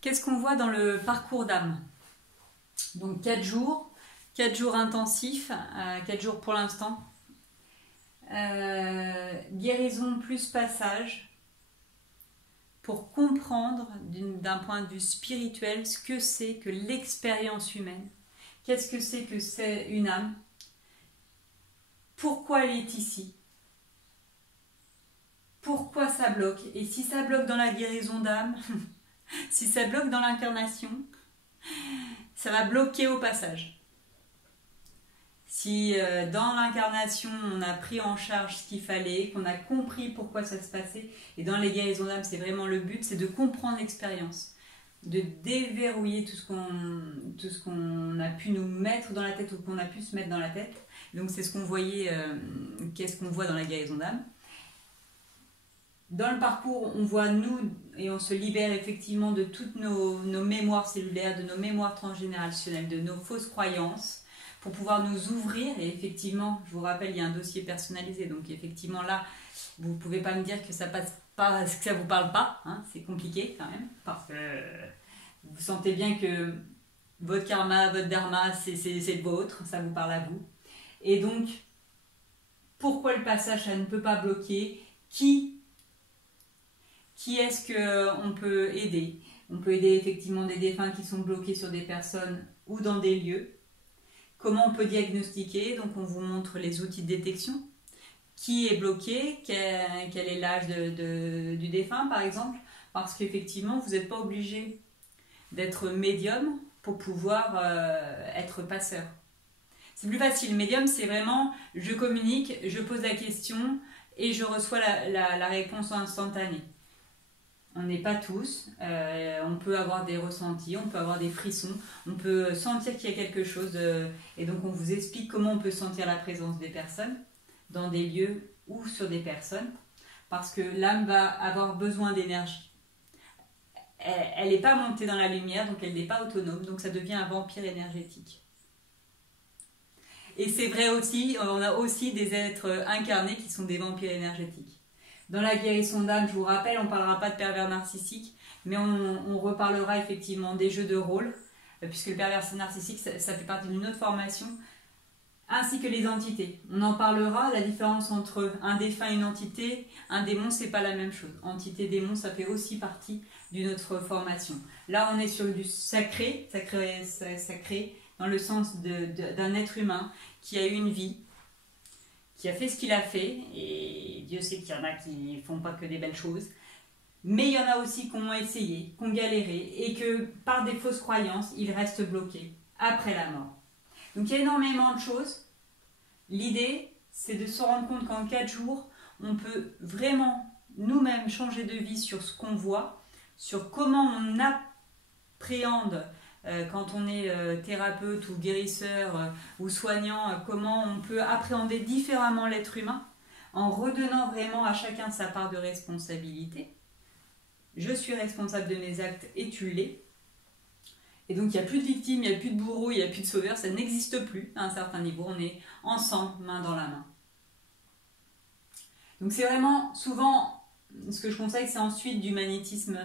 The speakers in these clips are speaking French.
Qu'est-ce qu'on voit dans le parcours d'âme? Donc 4 jours intensifs, 4 jours pour l'instant. Guérison plus passage pour comprendre d'un point de vue spirituel ce que c'est que l'expérience humaine. Qu'est-ce que c'est une âme? Pourquoi elle est ici? Pourquoi ça bloque? Et si ça bloque dans la guérison d'âme, si ça bloque dans l'incarnation, ça va bloquer au passage. Si dans l'incarnation, on a pris en charge ce qu'il fallait, qu'on a compris pourquoi ça se passait, et dans les guérisons d'âme, c'est vraiment le but, c'est de comprendre l'expérience, de déverrouiller tout ce qu'on a pu nous mettre dans la tête ou qu'on a pu se mettre dans la tête. Donc c'est ce qu'on voyait, qu'est-ce qu'on voit dans la guérison d'âme. Dans le parcours, on voit nous et on se libère effectivement de toutes nos mémoires cellulaires, de nos mémoires transgénérationnelles, de nos fausses croyances, pour pouvoir nous ouvrir. Et effectivement, je vous rappelle, il y a un dossier personnalisé, donc effectivement là, vous ne pouvez pas me dire que ça passe pas, que ça vous parle pas, hein, c'est compliqué quand même, parce que vous sentez bien que votre karma, votre dharma, c'est le vôtre, ça vous parle à vous. Et donc, pourquoi le passage, ça ne peut pas bloquer? Qui est-ce qu'on peut aider? On peut aider effectivement des défunts qui sont bloqués sur des personnes ou dans des lieux. Comment on peut diagnostiquer? Donc on vous montre les outils de détection. Qui est bloqué? Quel est l'âge du défunt par exemple? Parce qu'effectivement vous n'êtes pas obligé d'être médium pour pouvoir être passeur. C'est plus facile. Médium, c'est vraiment je communique, je pose la question et je reçois la réponse instantanée. On n'est pas tous, on peut avoir des ressentis, on peut avoir des frissons, on peut sentir qu'il y a quelque chose, et donc on vous explique comment on peut sentir la présence des personnes dans des lieux ou sur des personnes, parce que l'âme va avoir besoin d'énergie. Elle n'est pas montée dans la lumière, donc elle n'est pas autonome, donc ça devient un vampire énergétique. Et c'est vrai aussi, on a aussi des êtres incarnés qui sont des vampires énergétiques. Dans la guérison d'âme, je vous rappelle, on ne parlera pas de pervers narcissique, mais on reparlera effectivement des jeux de rôle, puisque le pervers narcissique, ça fait partie d'une autre formation, ainsi que les entités. On en parlera, la différence entre un défunt et une entité, un démon, c'est pas la même chose. Entité, démon, ça fait aussi partie d'une autre formation. Là, on est sur du sacré dans le sens d'un être humain qui a eu une vie, qui a fait ce qu'il a fait, et Dieu sait qu'il y en a qui ne font pas que des belles choses, mais il y en a aussi qui ont essayé, qui ont galéré, et que par des fausses croyances, ils restent bloqués après la mort. Donc il y a énormément de choses. L'idée, c'est de se rendre compte qu'en 4 jours, on peut vraiment nous-mêmes changer de vie sur ce qu'on voit, sur comment on appréhende quand on est thérapeute ou guérisseur ou soignant, comment on peut appréhender différemment l'être humain en redonnant vraiment à chacun sa part de responsabilité. Je suis responsable de mes actes et tu l'es. Et donc il n'y a plus de victimes, il n'y a plus de bourreaux, il n'y a plus de sauveurs, ça n'existe plus à un certain niveau, on est ensemble, main dans la main. Donc c'est vraiment souvent, ce que je conseille, c'est ensuite du magnétisme,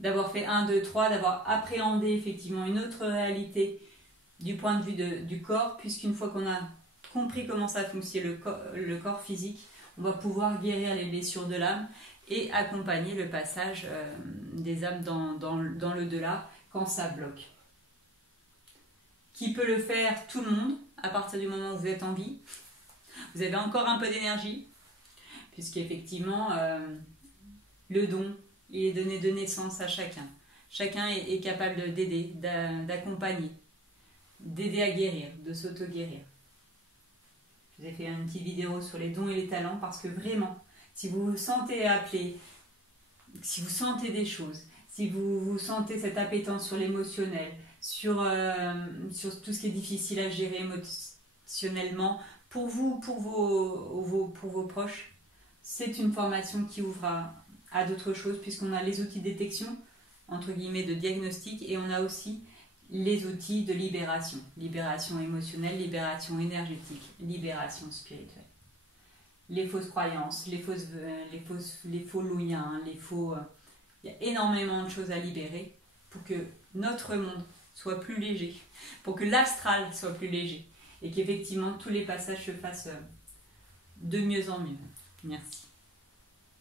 d'avoir fait 1, 2, 3, d'avoir appréhendé effectivement une autre réalité du point de vue du corps, puisqu'une fois qu'on a compris comment ça fonctionne le corps physique, on va pouvoir guérir les blessures de l'âme et accompagner le passage des âmes dans le-delà quand ça bloque. Qui peut le faire? Tout le monde, à partir du moment où vous êtes en vie. Vous avez encore un peu d'énergie, puisqu'effectivement, le don, il est donné de naissance à chacun. Chacun est capable d'aider, d'accompagner, d'aider à guérir, de s'auto-guérir. Je vous ai fait une petite vidéo sur les dons et les talents parce que vraiment, si vous vous sentez appelé, si vous sentez des choses, si vous sentez cette appétence sur l'émotionnel, sur tout ce qui est difficile à gérer émotionnellement, pour vous, pour vos proches, c'est une formation qui ouvre à d'autres choses, puisqu'on a les outils de détection, entre guillemets, de diagnostic, et on a aussi les outils de libération. Libération émotionnelle, libération énergétique, libération spirituelle. Les fausses croyances, les faux liens, il y a énormément de choses à libérer pour que notre monde soit plus léger, pour que l'astral soit plus léger et qu'effectivement tous les passages se fassent de mieux en mieux. Merci.